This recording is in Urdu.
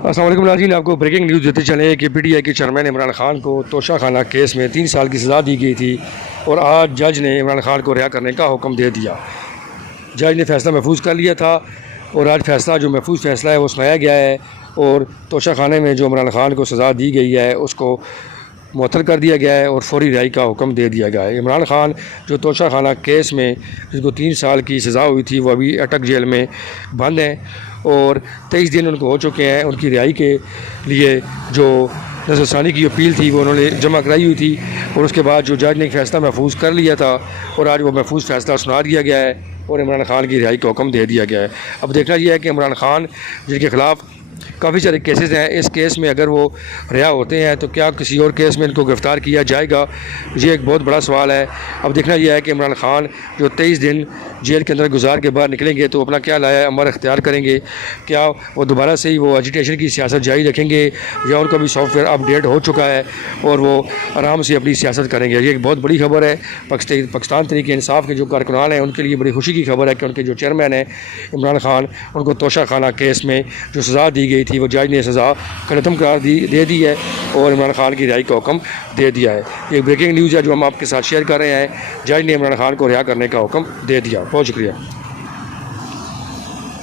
السلام علیکم ناظرین، آپ کو بریکنگ نیوز دیتے چلیں کہ پی ٹی آئی کے چیئرمین عمران خان کو توشہ خانہ کیس میں 3 سال کی سزا دی گئی تھی اور آج جج نے عمران خان کو رہا کرنے کا حکم دے دیا۔ جج نے فیصلہ محفوظ کر لیا تھا اور آج فیصلہ جو محفوظ فیصلہ ہے وہ سنایا گیا ہے اور توشہ خانے میں جو عمران خان کو سزا دی گئی ہے اس کو معطل کر دیا گیا ہے اور فوری رہائی کا حکم دے دیا گیا ہے۔ عمران خان جو توشہ خانہ کیس میں جس کو 3 سال کی سزا ہوئی تھی وہ ابھی اٹک جیل میں بند ہیں اور 23 دن ان کو ہو چکے ہیں۔ ان کی رہائی کے لیے جو نظر ثانی کی اپیل تھی وہ انہوں نے جمع کرائی ہوئی تھی اور اس کے بعد جو جج نے فیصلہ محفوظ کر لیا تھا اور آج وہ محفوظ فیصلہ سنا دیا گیا ہے اور عمران خان کی رہائی کا حکم دے دیا گیا ہے۔ اب دیکھنا یہ ہے کہ عمران خان جن کے خلاف کافی سارے کیسز ہیں، اس کیس میں اگر وہ رہا ہوتے ہیں تو کیا کسی اور کیس میں ان کو گرفتار کیا جائے گا؟ یہ ایک بہت بڑا سوال ہے۔ اب دیکھنا یہ ہے کہ عمران خان جو 23 دن جیل کے اندر گزار کے باہر نکلیں گے تو اپنا کیا لایا عمر اختیار کریں گے؟ کیا وہ دوبارہ سے ہی وہ ایجیٹیشن کی سیاست جاری رکھیں گے یا ان کا بھی سافٹ ویئر اپ ڈیٹ ہو چکا ہے اور وہ آرام سے اپنی سیاست کریں گے؟ یہ ایک بہت بڑی خبر ہے۔ پاکستان تحریک انصاف کے جو کارکنان ہیں ان کے لیے بڑی خوشی کی خبر ہے کہ ان کے جو چیئرمین ہیں عمران خان، ان کو توشہ خانہ کیس میں جو سزا دی گئی تھی وہ جج نے سزا ختم قرار دے دی ہے اور عمران خان کی رہائی کا حکم دے دیا ہے۔ یہ بریکنگ نیوز ہے جو ہم آپ کے ساتھ شیئر کر رہے ہیں۔ جج نے عمران خان کو رہا کرنے کا حکم دے دیا۔ بہت شکریہ۔